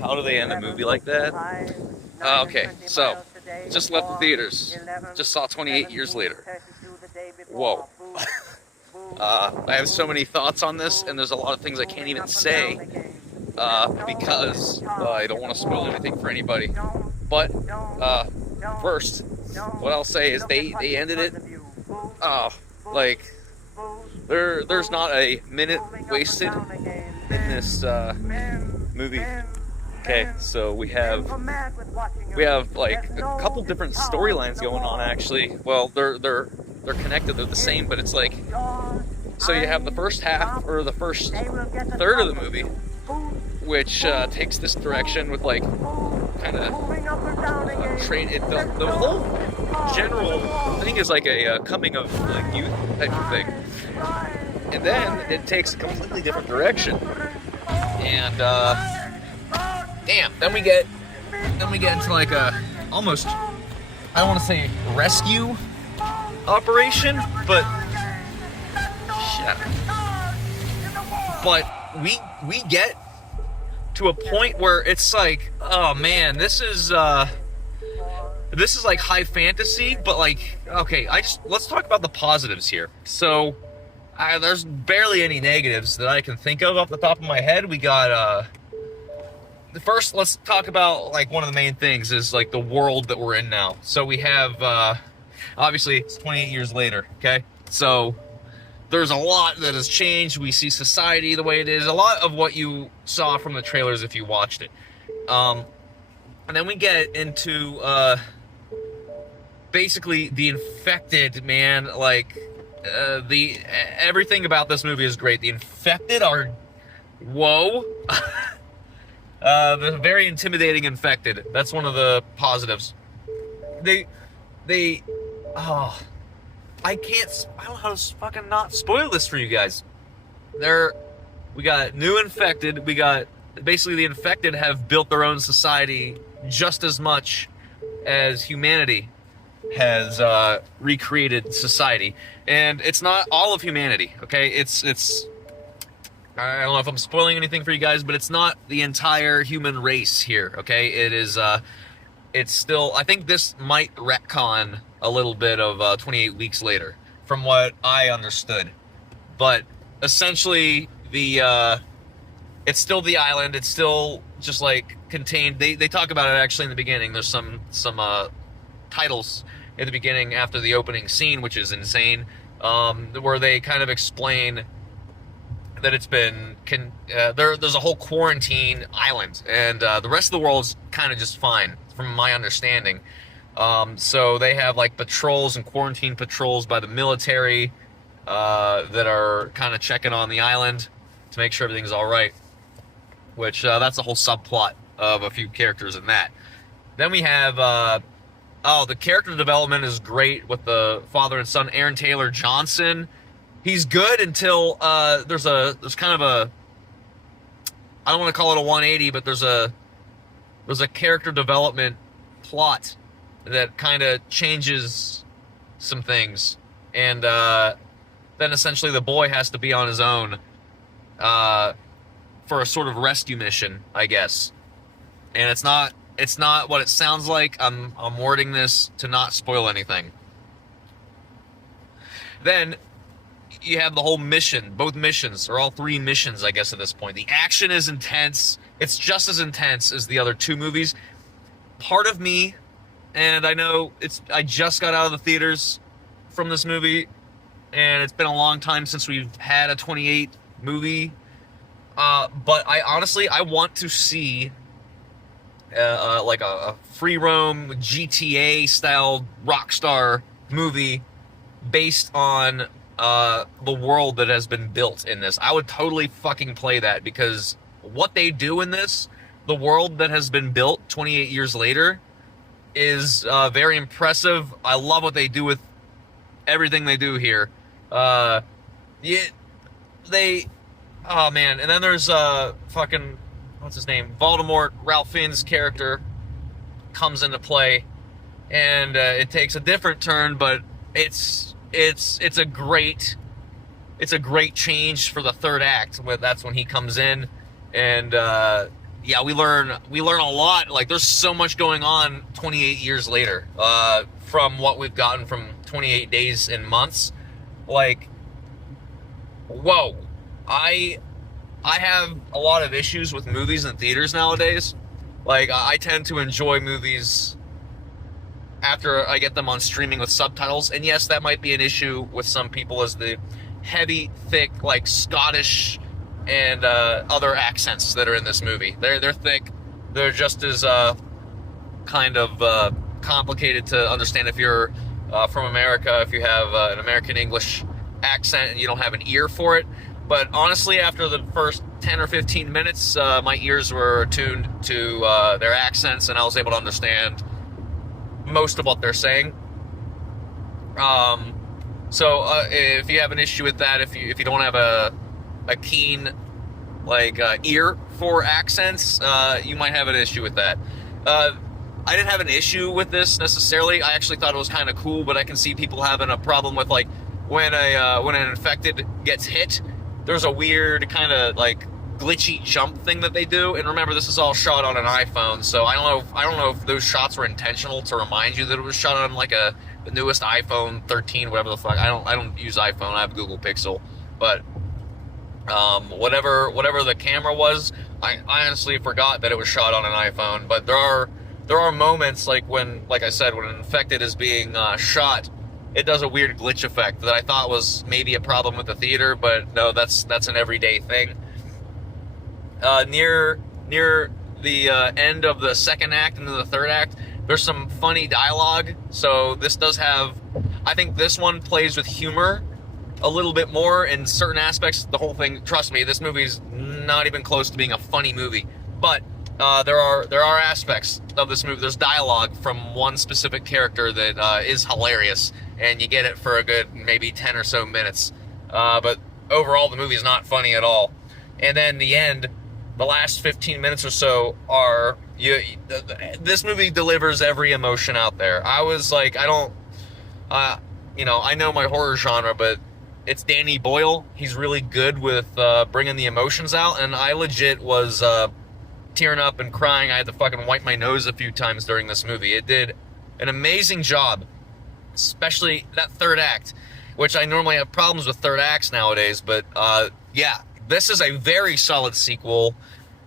How do they end a movie like that? Okay, so just left the theaters. Just saw 28 years later. Whoa. I have so many thoughts on this, and there's a lot of things I can't even say because I don't want to spoil anything for anybody. But first, what I'll say is they ended it. Like there's not a minute wasted in this movie. Okay, so we have like a couple different storylines going on actually. Well, they're connected, they're the same, but it's like, so you have the first half or the first third of the movie, which takes this direction with like kind of train it. The whole general thing is like a coming of like youth type of thing, and then it takes a completely different direction, and then we get into like a almost, I don't want to say rescue operation, but shit. But we get to a point where it's like, oh man, this is like high fantasy, but like, okay, let's talk about the positives here. So there's barely any negatives that I can think of off the top of my head. We got first, let's talk about like one of the main things is like the world that we're in now. So we have obviously it's 28 years later, okay? So there's a lot that has changed. We see society the way it is. A lot of what you saw from the trailers if you watched it. And then we get into basically the infected, man. Like everything about this movie is great. The infected are whoa. The very intimidating infected. That's one of the positives. I don't know how to fucking not spoil this for you guys. We got new infected. We got, basically the infected have built their own society just as much as humanity has recreated society. And it's not all of humanity, okay? It's I don't know if I'm spoiling anything for you guys, but it's not the entire human race here, okay? It is, it's still, I think this might retcon a little bit of 28 weeks later, from what I understood. But essentially, it's still the island. It's still just like contained. They talk about it actually in the beginning. There's some titles at the beginning after the opening scene, which is insane, where they kind of explain that it's been there's a whole quarantine island, and the rest of the world's kind of just fine, from my understanding. So they have like patrols and quarantine patrols by the military that are kind of checking on the island to make sure everything's all right. Which that's a whole subplot of a few characters in that. Then we have the character development is great with the father and son. Aaron Taylor Johnson, he's good until there's kind of a, I don't want to call it a 180, but there's a character development plot that kind of changes some things, and then essentially the boy has to be on his own for a sort of rescue mission, I guess. And it's not what it sounds like. I'm wording this to not spoil anything. Then you have the whole mission, both missions, or all three missions, I guess, at this point. The action is intense. It's just as intense as the other two movies. Part of me, and I know I just got out of the theaters from this movie, and it's been a long time since we've had a 28 movie, but I want to see like a free roam GTA style Rockstar movie based on the world that has been built in this. I would totally fucking play that, because what they do in this, the world that has been built 28 years later, is very impressive. I love what they do with everything they do here. Oh man, and then there's fucking, what's his name? Voldemort, Ralph Fiennes' character comes into play, and it takes a different turn, but it's a great change for the third act. That's when he comes in, and yeah, we learn a lot. Like, there's so much going on 28 years later, from what we've gotten from 28 days and months. Like, whoa. I have a lot of issues with movies in theaters nowadays. Like, I tend to enjoy movies after I get them on streaming with subtitles. And yes, that might be an issue with some people, as the heavy, thick, like Scottish and other accents that are in this movie. They're thick. They're just as kind of complicated to understand if you're from America, if you have an American English accent and you don't have an ear for it. But honestly, after the first 10 or 15 minutes, my ears were attuned to their accents, and I was able to understand most of what they're saying. So if you have an issue with that, if you don't have a keen ear for accents, you might have an issue with that. I didn't have an issue with this necessarily. I actually thought it was kind of cool, but I can see people having a problem with, like, when an infected gets hit, there's a weird kind of like glitchy jump thing that they do. And remember, this is all shot on an iPhone, so I don't know if those shots were intentional to remind you that it was shot on like the newest iPhone 13, whatever the fuck. I don't use iPhone. I have Google Pixel, but whatever the camera was, I honestly forgot that it was shot on an iPhone. But there are moments, like I said, when an infected is being shot, it does a weird glitch effect that I thought was maybe a problem with the theater, but no, that's an everyday thing. Near the end of the second act and then the third act, there's some funny dialogue. So this does have, I think this one plays with humor a little bit more in certain aspects. The whole thing, trust me, this movie's not even close to being a funny movie. But there are aspects of this movie. There's dialogue from one specific character that is hilarious, and you get it for a good maybe 10 or so minutes. But overall, the movie's not funny at all. And then the end, the last 15 minutes or so are this movie delivers every emotion out there. I was like, I know my horror genre, but it's Danny Boyle. He's really good with bringing the emotions out, and I legit was tearing up and crying. I had to fucking wipe my nose a few times during this movie. It did an amazing job, especially that third act, which I normally have problems with third acts nowadays, but yeah, this is a very solid sequel.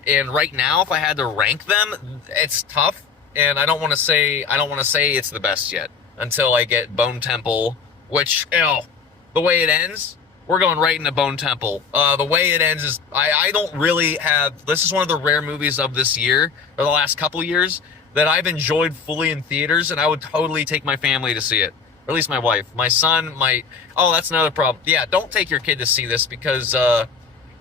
And right now, if I had to rank them, it's tough, and I don't want to say it's the best yet until I get Bone Temple, which, the way it ends, we're going right into Bone Temple. The way it ends is, I don't really have, this is one of the rare movies of this year, or the last couple years, that I've enjoyed fully in theaters, and I would totally take my family to see it. Or at least my wife. My son might, that's another problem. Yeah, don't take your kid to see this, because the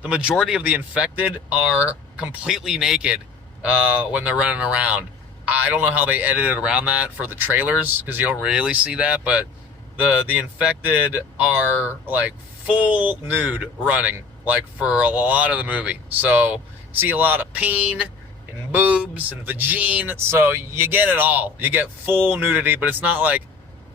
majority of the infected are completely naked when they're running around. I don't know how they edited around that for the trailers, because you don't really see that, but the infected are like full nude running, like, for a lot of the movie. So see a lot of peen and boobs and vagine, so you get it all. You get full nudity, but it's not like,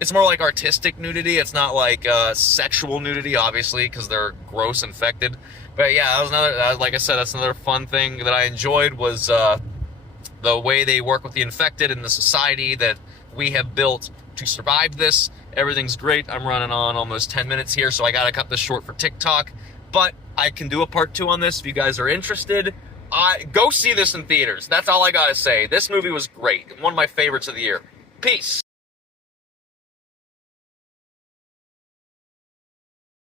it's more like artistic nudity. It's not like sexual nudity, obviously, because they're gross infected. But yeah, that was another, like I said, that's another fun thing that I enjoyed, was the way they work with the infected and the society that we have built to survive this. Everything's great. I'm running on almost 10 minutes here, so I gotta cut this short for TikTok. But I can do a part 2 on this if you guys are interested. Go see this in theaters. That's all I gotta say. This movie was great. One of my favorites of the year. Peace.